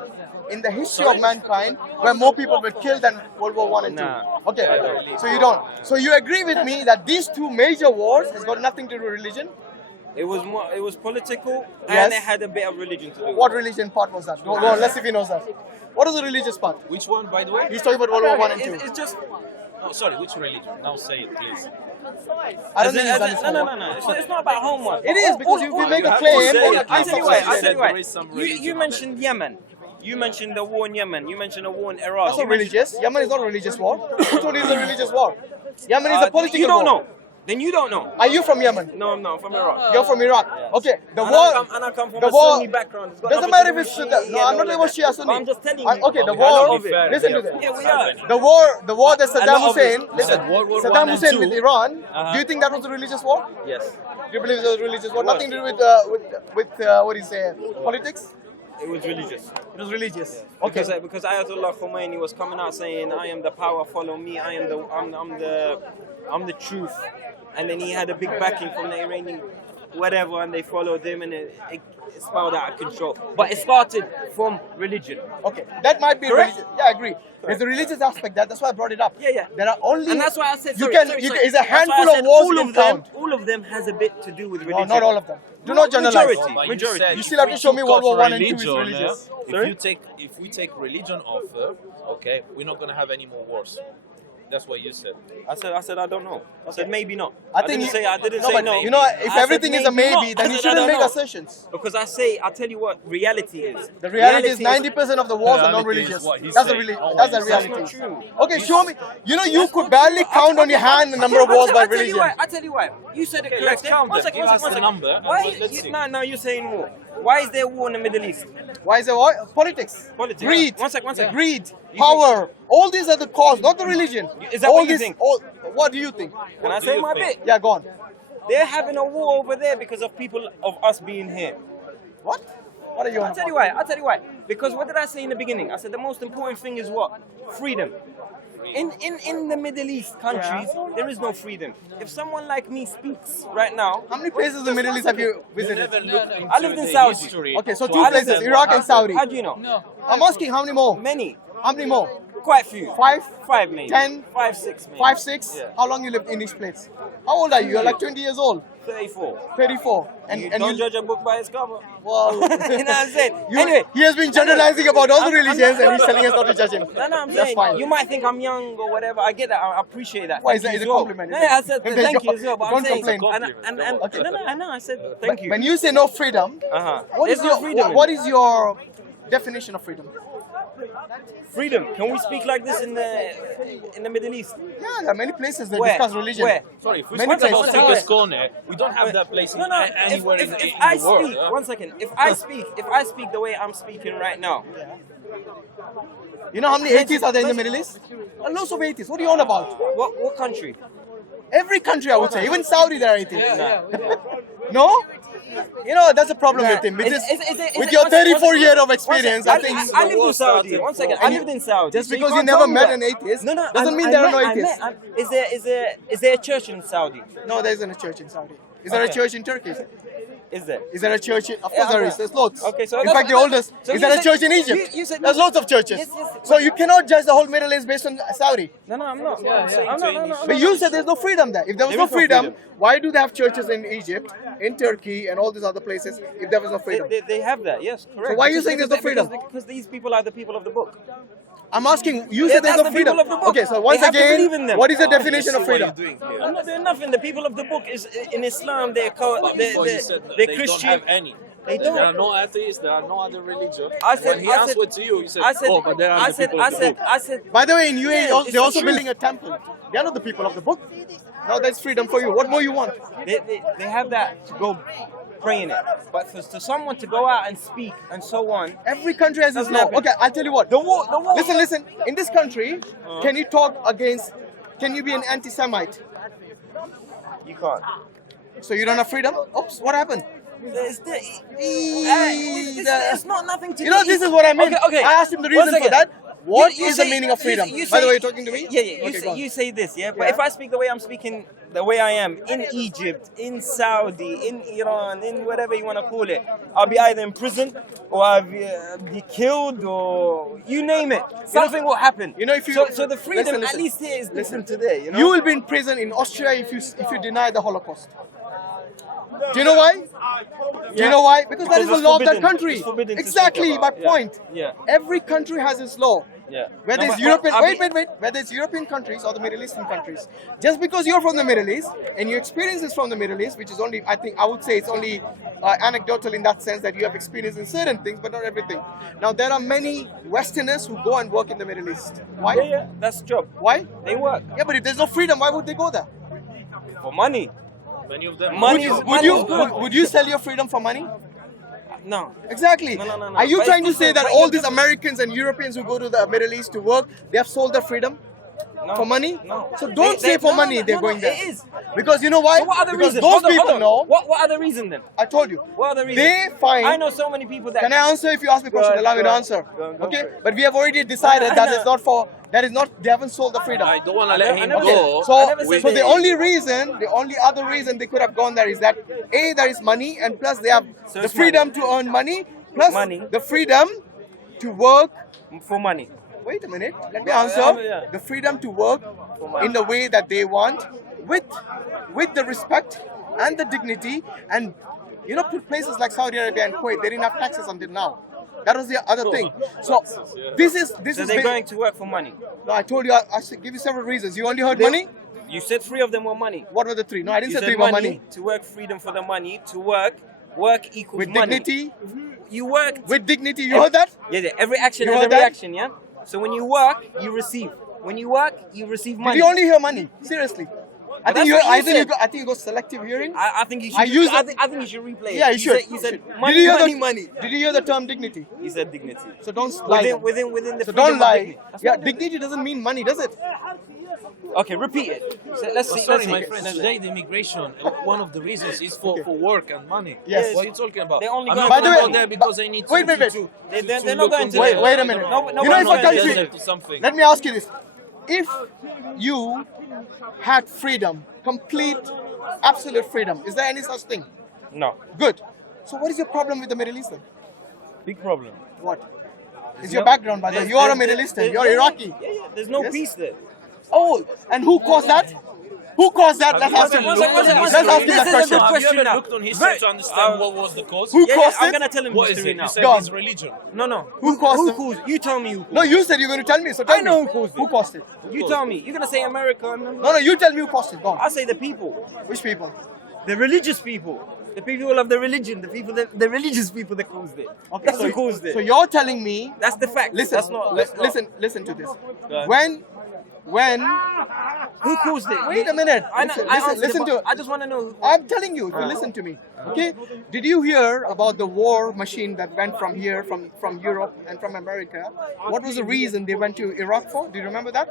in the history of mankind where more people were killed than World War One and Two? Nah. Okay, I don't believe so you don't. So you agree with me that these two major wars has got nothing to do with religion? It was more. It was political, Yes. and it had a bit of religion to do. What religion part was that? Go on, let's see if he knows that. What is the religious part? Which one, by the way? He's talking about World War One and Two. It's just. Oh, sorry, which religion? Now say it, please. I don't think he's done this No. homework. It's not about homework. It is because if you make a have to claim, say it. I'll tell you why. You said there is some You religion. mentioned Yemen. You mentioned the war in Yemen. You mentioned the war in Iraq. that's not You mentioned- religious. Yemen is not a religious war. Which one is a religious war? Yemen is a political You don't war. know. Then you don't know. Are you from Yemen? No, I'm not. I'm from Iraq. You're from Iraq. Okay, the And war. I come from the a war Sunni background. It's got doesn't nothing matter to if do it's with Shia. Shia No, and I'm not all talking of about that. Shia Sunni. But I'm just telling you. Okay, the we have to war. be fair. Listen to We this. have Yeah, to we have are. any- The war that Saddam lot of Hussein. it. Listen, said World War Saddam One and Hussein Two. with Iran. Uh-huh. Do you think that was a religious war? Yes. Do you believe it was a religious war? It was. Nothing to do with what do you say? Politics. It was religious. It was religious. Okay. Because Ayatollah Khomeini was coming out saying, "I am the power, follow me. I'm the truth," and then he had a big backing from the Iranian, whatever, and they followed him, and it spiraled out of control. But it started from religion. Okay, that might be Correct? religious. Yeah, I agree. There's a religious aspect. That's why I brought it up. Yeah. There are only. And that's why I said, you sorry, can. sorry, you sorry. Can, it's a That's why I handful said of wars all you of can them. count. All of them has a bit to do with No, religion. not all of them. Do not generalize. Majority. But Majority. said You if still have we to show me took World War off One and Two is religion, religious. If we take religion off, okay, we're not gonna have any more wars. That's what you said. I said I don't know. I said maybe not. I didn't think say I didn't no, say but no. you know, if I said everything is a maybe, not. then I you said I shouldn't don't make know. assertions. Because I'll tell you what reality is. The reality is is 90% of the wars are Reality non-religious. is what he That's said, the not that's what the you reality. said. That's not true. Okay, show me. You know, you That's could not barely true. count on your hand the number of wars by I'll tell you religion. why. I'll tell you why. You said it Okay, correct. let's count One them. second, Give one us second, the one second. number, Why? let's see. No, you're saying more. Why is there war in the Middle East? Why is it what? Politics. Politics. Greed. One sec. Greed. Power. All these are the cause, not the religion. Is that all what you this, think? What do you think? Can I What do say you my think? bit? Yeah, go on. They're having a war over there because of people of us being here. What? What are you on I'll tell you why. I'll tell you why. Because what did I say in the beginning? I said the most important thing is what? Freedom. In the Middle East countries, there is no freedom. If someone like me speaks right now, How many places in the Middle East have you visited? I lived in Saudi. Okay, so 2 places, Iraq and Saudi. How do you know? No. I'm asking how many more? Many. How many more? Quite few. 5? 5 maybe. 10? 5, 6 maybe. 5, 6? Yeah. How long you lived in each place? How old are you? You're like 20 years old. 34. 34. And don't judge a book by its cover. Wow. You know what I'm saying? Anyway. He has been generalizing about all the religions and he's telling us not to judge him. No, I'm That's saying, fine. you might think I'm young or whatever. I get that. I appreciate that. Why is Thank that you a as well. compliment? No, I said thank you as well. But Don't I'm saying, complain. And no, I know. I said thank you. When you say no freedom, what There's is no your freedom. what is your definition of freedom? Freedom. Can we speak like this in the Middle East? Yeah, there are many places that Where? discuss religion. Where? Sorry, if we Many speak about places. Tinker's Corner, we don't have that place No. anywhere If in I the world. speak, 1 second. If I speak the way I'm speaking right now, You know how many atheists are there in the Middle East? Lots of atheists. What are you on about? what country? Every country, I would say. Even Saudi, there are atheists. No? You know, that's a problem with him. Because with your 34 years of experience, I think I lived in Saudi. 1 second. I lived in Saudi. just So because you can't never tell me met that. an atheist No, doesn't mean there are no atheists. Is there a church in Saudi? No, there isn't a church in Saudi. Is there a Okay. church in Turkey? Is there? Is there a church in... Of Yeah, course there okay. is. There's lots. Okay, so in that's- fact, the oldest. so Is you there a said- church in Egypt? you said- There's lots of churches. Yes. So you cannot judge the whole Middle East based on Saudi. No, I'm not. No. But you said there's no freedom there. If there was There no is no freedom, freedom. why do they have churches in Egypt, in Turkey, and all these other places if there was no freedom? They have that, yes, correct. So why are you saying there's no freedom? Because these people are the people of the book. I'm asking, you Yeah, said there's that's no the freedom. people of the book. Okay, so They once have to believe in again, them. what is the definition See of what freedom? you're doing here. I'm not doing nothing. The people of the book is in Islam. They're Before you said that they're they Christian. don't have any. They There don't. are no atheists, there are no other religion. I said- when he I said- answered to you, he said, I said, oh, but there are I the said, people of the book. I said, By the way, in UAE, Yeah, it's they're also the truth. building a temple. They're not the people of the book. Now that's freedom for you. What more you want? they have that to go pray in it. But to someone to go out and speak and so on. Every country has its Doesn't law. happen. Okay, I'll tell you what. The war. Listen. In this country, can you talk against? Can you be an anti-Semite? You can't. So you don't have freedom? Oops, what happened? It's not nothing to You know, do. this is what I mean. Okay. I asked him the reason for that. What is the say- meaning of freedom? you By the say- way, you're talking to me? Yeah. Okay, go on. You say this, yeah? But Yeah. if I speak the way I'm speaking, the way I am, in Egypt, in Saudi, in Iran, in whatever you want to call it, I'll be either in prison or I'll be killed or you name it. Something will happen. You know, if you- so the freedom listen. at least here is different today. You know. You will be in prison in Austria if you deny the Holocaust. Do you know why? Do you know why? Because that is the it's law of that forbidden. country. It's forbidden to Exactly, speak my about. Yeah. point. Yeah. Every country has its law. Yeah. Whether No, it's but European, I'll wait, be- whether it's European countries or the Middle Eastern countries, just because you're from the Middle East and your experience is from the Middle East, which is only, I would say it's only anecdotal in that sense that you have experience in certain things, but not everything. Now there are many Westerners who go and work in the Middle East. Why? Yeah, that's the job. Why? They work Yeah, but if there's no freedom, why would they go there? for money. Many of them. Money Would you sell your freedom for money? No. Exactly. No. Are you But trying to it's say that different. all these Americans and Europeans who go to the Middle East to work, they have sold their freedom No. for money? No. So don't say for money they're going there. It is. Because you know why? So what other Because reason? those Hold on, people hold on. know. What other reason then? I told you. What other reason? They find. I know so many people that. Can I answer if you ask me a question? Go Allow me to ahead. answer. Go Okay, for it. but we have already decided I that know. is not for. That is not. They haven't sold the freedom. I don't want to let him never go. said- I never So, said so they- the only other reason they could have gone there is that A, there is money, and plus they have So the it's freedom to earn money, plus Money. the freedom to work. For money. Wait a minute, let me Yeah, answer. yeah. The freedom to work For money. in the way that they want, with the respect and the dignity, and you know, places like Saudi Arabia and Kuwait, they didn't have taxes until now. That was the other thing. So this is So is they're going to work for money. No, I told you. I should give you several reasons. You only heard money. You said 3 of them were money. What were the 3? No, I didn't You say said 3 were money. To work, freedom for the money. To work equals With money. dignity. You work. With dignity. You heard that? Yeah. Every action You has a heard that? reaction. Yeah. So when you work, you receive. When you work, you receive money. Did you only hear money? Seriously. I think that's you. what you I think you. said. Got, I think you got selective hearing. I think you should. I use I it- think you should replay it. Yeah, you should. You said Did money, you hear money, the, money. Did you hear the term dignity? He said dignity. So don't lie. Within the So freedom don't of lie. dignity. That's Yeah, not dignity doesn't mean money, does it? Okay, repeat it. So let's see. Sorry, let's my see. friends. Today, the immigration, one of the reasons is for work and money. Yes. What are you talking about? They only I'm go- not By the going to way- go there because they need to. Wait. They're not going to. Wait a minute. No, You know, if a country, to something. let me ask you this: if you had freedom, complete, absolute freedom, is there any such thing? No, Good. So what is your problem with the Middle Eastern? big problem. What? It's your background, by the way. You are a Middle Eastern. You're Iraqi. Yeah. There's no Yes. peace there. Oh, and who caused that? Who caused that? Let's ask him. One second. Let's ask him This that is a good question. Have you question ever now. looked on history to understand what was the cause? Who Yeah, caused I'm it? gonna tell him What is history it? now. You said Go on. it's religion. No. Who caused Who it? caused it? You tell me who caused No, you said you're going to tell me. So tell I know me. who caused it. Who caused it? You tell me. You're gonna say America. No, you tell me who caused it. Go on. I say the people, Which people? the religious people, the people of the religion, the religious people that caused it. Okay, That's so, who caused it. so you're telling me. That's the fact. Listen, That's not. That's not. listen to this. Go on. When Who caused it? Wait a minute. I know, Listen to it. I just want to know. I'm telling you, if you listen to me, okay? Did you hear about the war machine that went from here, from Europe and from America? What was the reason they went to Iraq for? Do you remember that?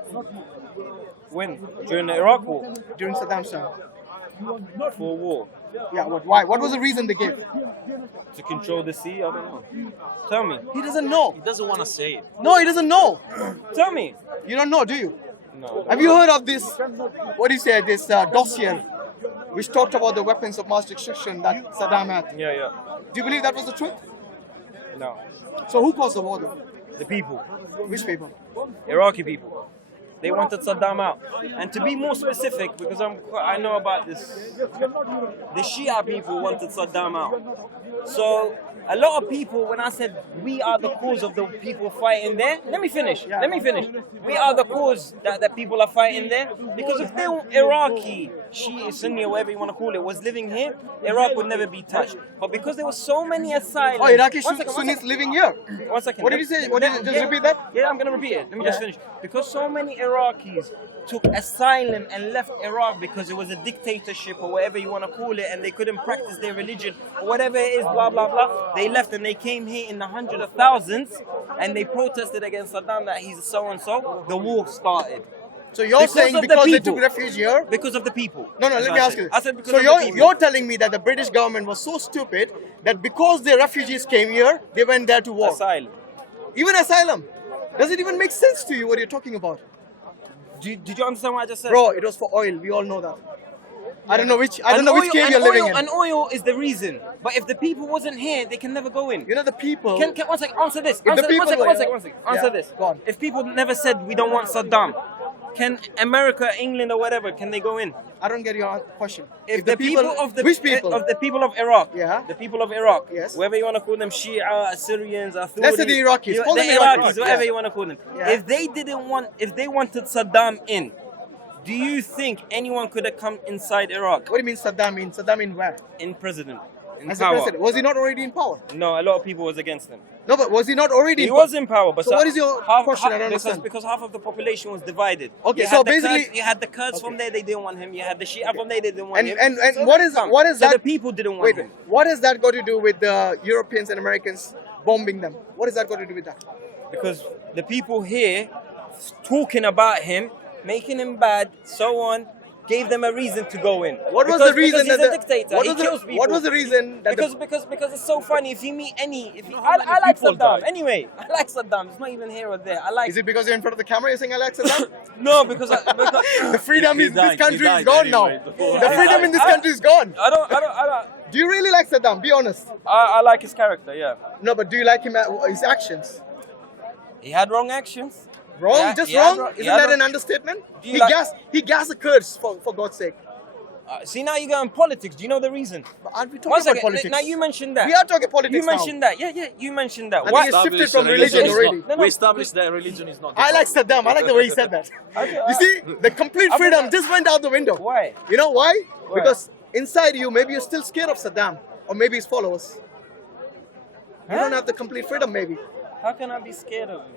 When? During the Iraq War? During Saddam's time. For war. Yeah. Why? What was the reason they gave? To control the sea? I don't know. Tell me. He doesn't know. He doesn't want to say it. No, he doesn't know. Tell me. You don't know, do you? No. Have you heard of this? What do you say? This dossier, which talked about the weapons of mass destruction that Saddam had. Yeah. Do you believe that was the truth? No. So who caused the war then? The people. Which people? Iraqi people. They wanted Saddam out. And to be more specific, because I know about this, the Shia people wanted Saddam out. So a lot of people, when I said we are the cause of the people fighting there, let me finish. We are the cause that the people are fighting there. Because if they were Iraqi, Shia, Sunni, or whatever you want to call it, was living here, Iraq would never be touched. But because there were so many asylums... Oh, Iraqi One second. Sunnis living here. 1 second. What did you say? What did you just repeat that? Yeah, I'm going to repeat it. Let me just finish. Because so many Iraqis took asylum and left Iraq because it was a dictatorship or whatever you want to call it, and they couldn't practice their religion or whatever it is, blah, blah, blah. They left and they came here in the hundreds of thousands and they protested against Saddam that he's so-and-so. The war started. So you're Because saying of the because they people. took refuge here? Because of the people. No, let me ask you. I said because So of the people. you're telling me that the British government was so stupid that because the refugees came here, they went there to war. Asylum. Even asylum. Does it even make sense to you what you're talking about? Did you understand what I just said? Bro, it was for oil. We all know that. I don't know which cave you're and living in. And oil is the reason. But if the people wasn't here, they can never go in. You know the people. Can 1 second, answer this. the Answer, people one second. were- Answer Yeah, this. go on. If people never said we don't want Saddam, can America, England, or whatever, can they go in? I don't get your question. If the people of the which people? of the people of Iraq, Yeah. the people of Iraq, Yes. whether you want to call them Shia, Assyrians, Authorities, Let's say the Iraqis. Call the them Iraqis, Iraqis, whatever yeah. you want to call them. Yeah. If they wanted Saddam in, do you think anyone could have come inside Iraq What do you mean Saddam in? Saddam in where? in president, in As a power? president. Was he not already in power? No, a lot of people was against him. No, but was he not already He in was in power, but So what is your question? I don't because, understand. because half of the population was divided. Okay, You so had the basically- Kurds, you had the Kurds from there, they didn't want him. You had the Shia from there, they didn't want And him. and So what they is come. what is So that? the people didn't want Wait, him. what has that got to do with the Europeans and Americans bombing them? What has that got to do with that? Because the people here talking about him, making him bad, so on, gave them a reason to go in. What was Because- the reason because that he's a dictator. what He was kills the, people. what was the reason that Because it's so funny. If you meet I many like people Saddam. died? Anyway, I like Saddam. It's not even here or there. I like. is it because you're in front of the camera you're saying Alex Saddam? No, because The freedom in this country is gone now. anyway. The freedom in this country is gone. I don't. Do you really like Saddam? Be honest. I like his character. Yeah, No, but do you like him his actions? he had wrong actions. Wrong? Yeah, Just he had wrong? wrong- he Isn't had that an wrong- understatement? Do you He like- gassed the Kurds for God's sake. See, now you go in politics. Do you know the reason? But aren't we One talking about second. politics? Now you mentioned that. We are talking politics You mentioned that. Yeah. You mentioned that. I Why? think it's shifted Established from that religion is already. not- No, no. We established that religion is not. I like Saddam. I like the way he said that. You see, the complete freedom just went out the window. Why? You know why? Why? Because inside you, maybe you're still scared of Saddam, or maybe his followers. You don't have the complete freedom, maybe. How can I be scared of him?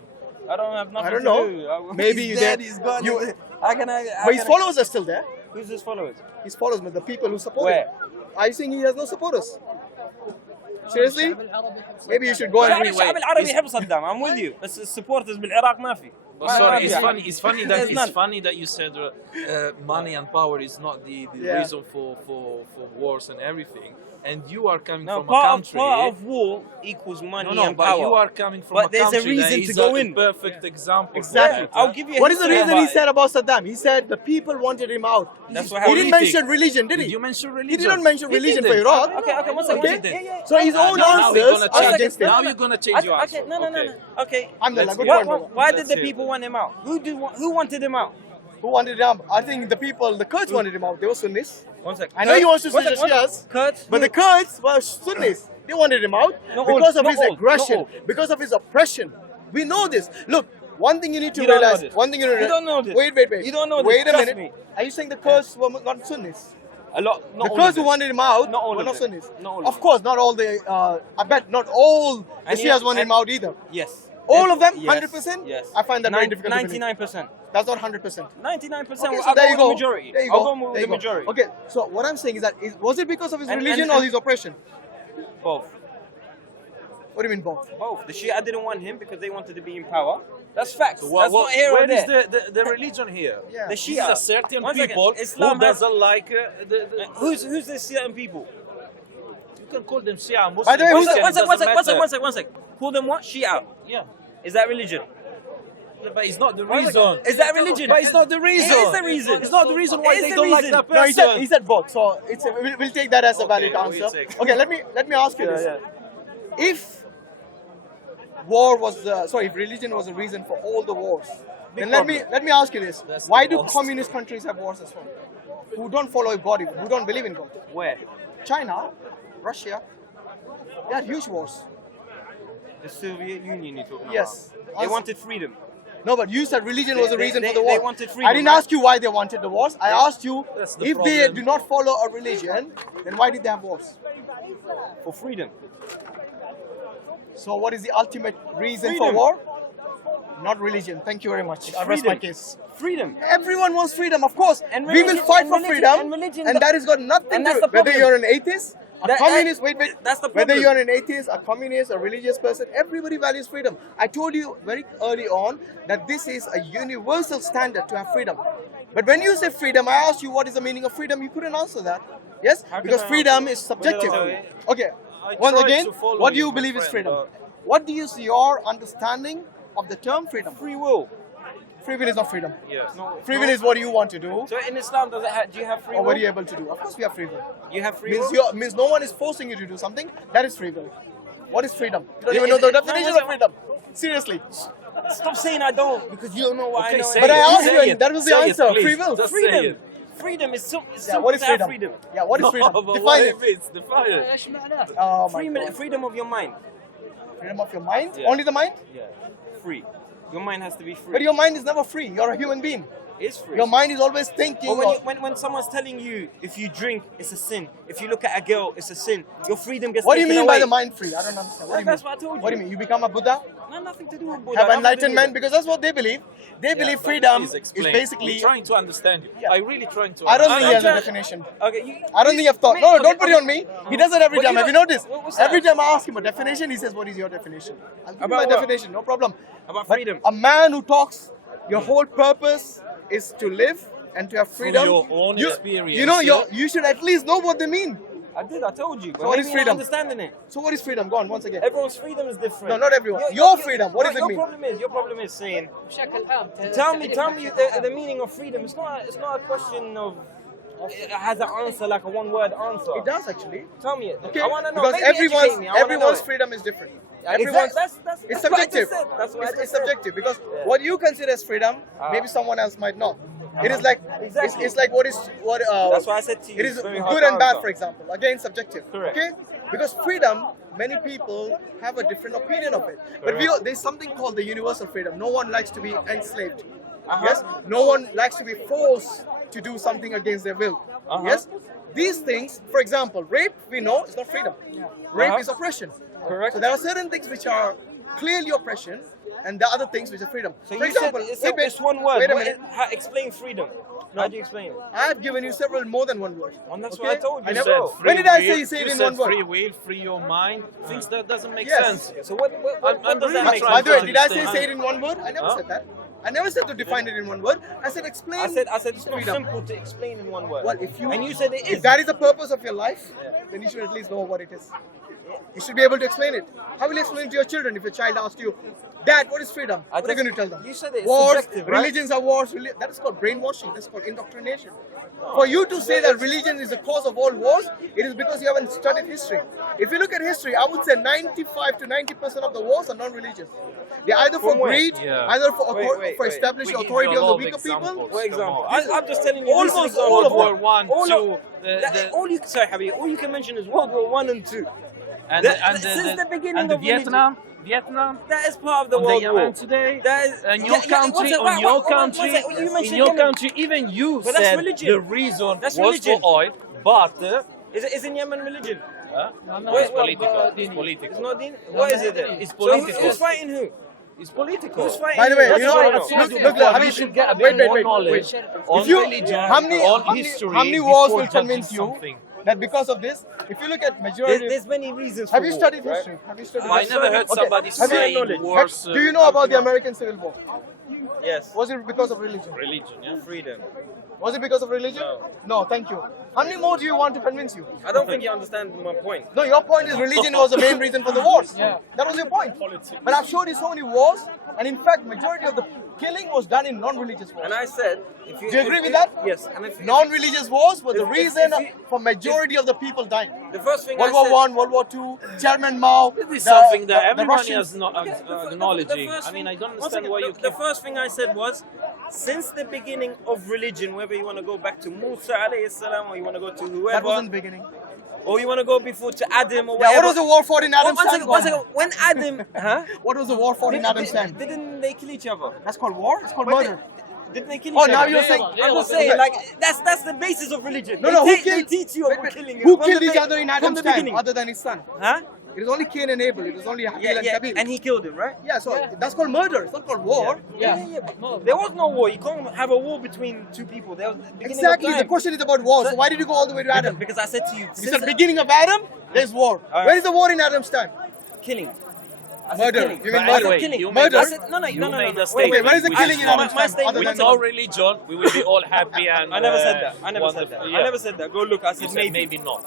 I don't have nothing I don't to know. do. Maybe he's you dead. did. He's gone. You- How can I? But his followers are still there. Who's his followers? His followers, but the people who support Where? him. Are you saying he has no supporters? Seriously? Maybe you should go and الشعب العربي يحب صدام. I'm with you. بس supporters بالعراق ما في. But sorry, it's Yeah. funny. It's funny that There's none. you said money and power is not the reason for wars and everything. And you are coming No, from a part country. of war equals money No, and but power. you are coming from But a there's a country reason that to is go a in. perfect example. for Exactly. that, I'll give you a What is the history reason he about it. said about Saddam? He said the people wanted him out. That's what He didn't happened. mention religion, did Did he? you mention religion? He didn't mention He religion for didn't. Iraq. Okay, one second. Okay. One second. Yeah. So his own Now answers you're gonna are change. against Now him. you're gonna change your answer. Okay, no. Okay. Alhamdulillah, good Why, point. why did Let's the hear it. people want him out? Who wanted him out? Who wanted him out? I think the Kurds wanted him out. They were Sunnis. One second. I know he wants to One switch second, the one Shias, second. Kurds? but the Kurds were Sunnis. They wanted him out Not because all, of not his all, aggression, not all. because of his oppression. We know this. Look, one thing you need to You don't know realize. this. One thing you need to You don't know this. Wait. You don't know this. Wait a Trust minute. me. Are you saying the Kurds were not Sunnis? A lot. Not The all Kurds of who them. wanted him out Not all were of not them. Sunnis. Not all of Of them. course, not all the. I bet not all the And Shias you- wanted him and- out either. Yes. All of them, Yes. 100%? Yes. I find that very difficult to believe. 99%. That's not 100%. 99%. Okay, I'll there go you with go. the majority. There you I'll go. go with There the you go. majority. Okay, so what I'm saying is that was it because of his And- religion and- or his oppression? Both. What do you mean both? Both. The Shia didn't want him because they wanted to be in power. That's facts. What- That's not here or where there. is the religion here? Yeah. The This Shia. is a certain One second. people Islam who has- doesn't like Who's the certain people? You can call them Shia Muslims. By the way, who's Christian, One it sec. doesn't matter. One sec. Call them what? Shia. Yeah. Is that religion? But it's not the One reason. second. Is that religion? But it's not the reason. It is the reason. It's not the reason why It is they the don't like reason. that No, person. he said both. So we'll take that as a valid Okay, answer. we'll take. Okay, let me ask you this. If war was if religion was the reason for all the wars, then let me ask you this: That's why the do most. communist countries have wars as well? Who don't follow God, who don't believe in God? Where? China, Russia, they had huge wars. The Soviet Union you're talking Yes. about. They wanted freedom. No, but you said religion was the reason for the they war. wanted freedom, I didn't right? ask you why they wanted the wars. I asked you That's the if they problem. do not follow a religion, then why did they have wars? For freedom. So what is the ultimate reason for Freedom. war? Not religion. Thank you very much. I rest my freedom. case. Freedom. Everyone wants freedom, of course. And We will religion- fight and for religion- freedom, and religion and that has got nothing and to that's do the whether problem. you're an atheist, a That- communist. that- Wait. that's the Whether problem. you're an atheist, a communist, a religious person, everybody values freedom. I told you very early on that this is a universal standard to have freedom. But when you say freedom, I asked you what is the meaning of freedom. You couldn't answer that. Yes, How can because I freedom answer? is subjective. What did I say? Okay. I Once tried again, to follow what do you, you my believe is friend, freedom? but- What is your understanding of the term freedom? Free will. Free will is not freedom. Yes. Free will is what you want to do So in Islam, do you have free or will? what are you able to do. Of course, we have free will. You have free Means will? means no one is forcing you to do something. That is free will. What is freedom? You don't Is even know the it- no, definition no, of freedom. Seriously. Stop saying I don't because you don't know what Okay, I know. say But I it, asked say you, and it, that was the say it, answer. please. Free will. Just say Freedom. it. Freedom is so. Yeah, what is to have freedom? freedom. Yeah, what is freedom? No, but Define what it. if it's define it? Oh my God. Freedom of your mind. Freedom of your mind? Yeah. Only the mind? Yeah. Free. Your mind has to be free. But your mind is never free. You're a human being. It's free. Your mind is always thinking. But of- when someone's telling you if you drink, it's a sin. If you look at a girl, it's a sin. Your freedom gets What do you taken mean by away. the mind free? I don't understand. What do you That's mean? what I told you. What do you mean? You become a Buddha? No, nothing to do with Buddha. Have nothing to do enlightenment? with Because that's what they believe. They believe But freedom please is explain. basically. We're trying to understand you. Yeah. I really trying to. I don't understand. think he has a trying- definition. Okay, you, I don't think you've thought. Mate, No, okay, don't put it okay. on me. He does it every But time. you Have you know- noticed? what's that? Every time I ask him a definition, he says, "What is your definition?" I'll give you About my what? definition. No problem. About But freedom. a man who talks, your whole purpose is to live and to have freedom. your own you, experience, You know, yeah. you should at least know what they mean. I did. I told you. But what maybe is you're not freedom? understanding it. So what is freedom? Go on once again. Everyone's freedom is different. No, not everyone. Your freedom, what does it mean? Your problem is saying. Tell me the meaning of freedom. It's not a question of. It has an answer like a one-word answer. It does actually. Tell me it. Okay, I want to know. because Maybe educate me. I wanna know everyone's it. freedom is different. Exactly. Everyone's That's it's what I just subjective. said. That's what I just It's said. subjective because Yeah. what you consider as freedom, maybe someone else might not. It is like Exactly. it's like what. That's why I said to you. It is it's very hard good to and bad, answer. for example. Again, subjective. Correct. Okay, because freedom, many people have a different opinion of it. But there's something called the universal freedom. No one likes to be enslaved. Yes, no one likes to be forced to do something against their will. Yes, these things, for example, rape, we know is not freedom. Rape is oppression. Correct. So there are certain things which are clearly oppression, and the other things which are freedom. So for you example, said it's one word. Wait a What minute. explain freedom. How do you explain it? I have given you several more than one word. And that's Okay? what I told you. I You never- So, said When free did I will, say say it you in said one word? free will, free your mind. Things that doesn't make Yes. sense. so what I'm does that really make? trying By the way, to did I say understand. say it in one word? I never Huh? said that. I never said to define it in one word. I said explain. I said it's not freedom. simple to explain in one word. Well, if you and you said it if is. that is the purpose of your life, then you should at least know what it is. You should be able to explain it. How will you explain it to your children if your child asks you, Dad, what is freedom? What are you going to tell them? You said it's wars, subjective, right? religions are wars. That is called brainwashing. That's called indoctrination. For you to say that religion is the cause of all wars, it is because you haven't studied history. If you look at history, I would say 95 to 90% of the wars are non-religious. They're either for From where? greed, either for for We establishing give authority you a on the lot of weaker people. examples. For example, Come on. I'm just telling you. Almost recent all of examples. World War One, All Two, of- all you, sorry, Habib, all you can mention is World War One and Two. Since the beginning and the of religion. Vietnam. That is part of the On the World Yemen War. today, That is, in your country, one second, you mentioned in your Yemen. country, even you But that's said religion. the reason That's was religion. for oil, but Isn't Yemen religion? no, Wait, it's political. It's political. It's not din. What is it then? It's So political. who's fighting who? It's political. Who's fighting By the way, who? you know, That's what I look, know. look, we should get a bit more knowledge on If you, religion, how many history. how many wars before will convince judging you something. that because of this, if you look at majority, There's many reasons. have for you war, studied right? history? Have you studied? I history? never heard Okay. somebody Have you- saying wars. Do you know about the American Civil War? Yes. Was it because of religion? religion? Yeah. Freedom. Was it because of religion? No, thank you. How many more do you want to convince you? I don't think you understand my point. No, your point is religion was the main reason for the wars. Yeah. That was your point. But I've showed you so many wars, and in fact, majority of the killing was done in non-religious wars. And I said, if you Do you agree with that? Yes. And if Non-religious wars were the if- reason if you- for majority of the people dying. the first thing World I War said, One, World War Two, Chairman Mao. This is the- something that the everyone Russians- is not acknowledging. I mean, I don't understand why you keep. The first thing I said was, since the beginning of religion, whether you want to go back to Musa alayhi salam, or you want to go to That whoever, wasn't the beginning. or you want to go before to Adam, or Yeah, whatever. what was the war fought in Adam's One time? second, one second. When Adam, huh? What was the war fought in Adam's time? Didn't they kill each other? That's called war? It's called But murder. Didn't they kill Oh, each now other? you're saying- I'm just saying, like that's the basis of religion. No, no, They who te- killed- They teach you wait, about wait. killing. Who from killed the each be- other in from Adam's the time beginning? other than his son? Huh? It was only Cain and Abel. It was only Habil and Kabil. And he killed him, right? Yeah, so that's called murder. It's not called war. Yeah. But there was no war. You can't have a war between two people. There was the beginning Exactly. Of The time. question is about war. So why did you go all the way to Adam? Because I said to you, You since said beginning of Adam, there's war. Alright. Where is the war in Adam's time? killing. I said Murder. killing. You mean I murder? said Wait, killing. you Murder? I said, no. You made a Wait, statement. where is the which killing in not- Adam's my time? statement- Other With than no religion, we will be all happy and. I never said that. I never said wonderful. that. Yeah. I never said that. Go look. I You said said maybe. maybe not.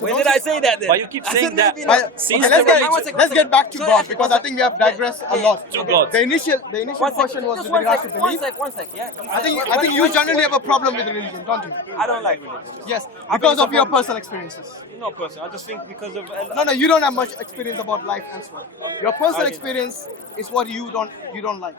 When did I say that then? But you keep I saying said that. maybe But- not. Since okay, the religion- let's get back to Sorry, God actually, because one I think we have digressed a lot. To God. The initial One question second. was Just with one regards to second. belief. One sec. Yeah. You I think said- you generally have a problem with religion, don't you? I don't like religion. Yes, I because think of your it's a personal experiences. No person. I just think because of. No, you don't have much experience about life elsewhere. Your personal experience is what you don't like.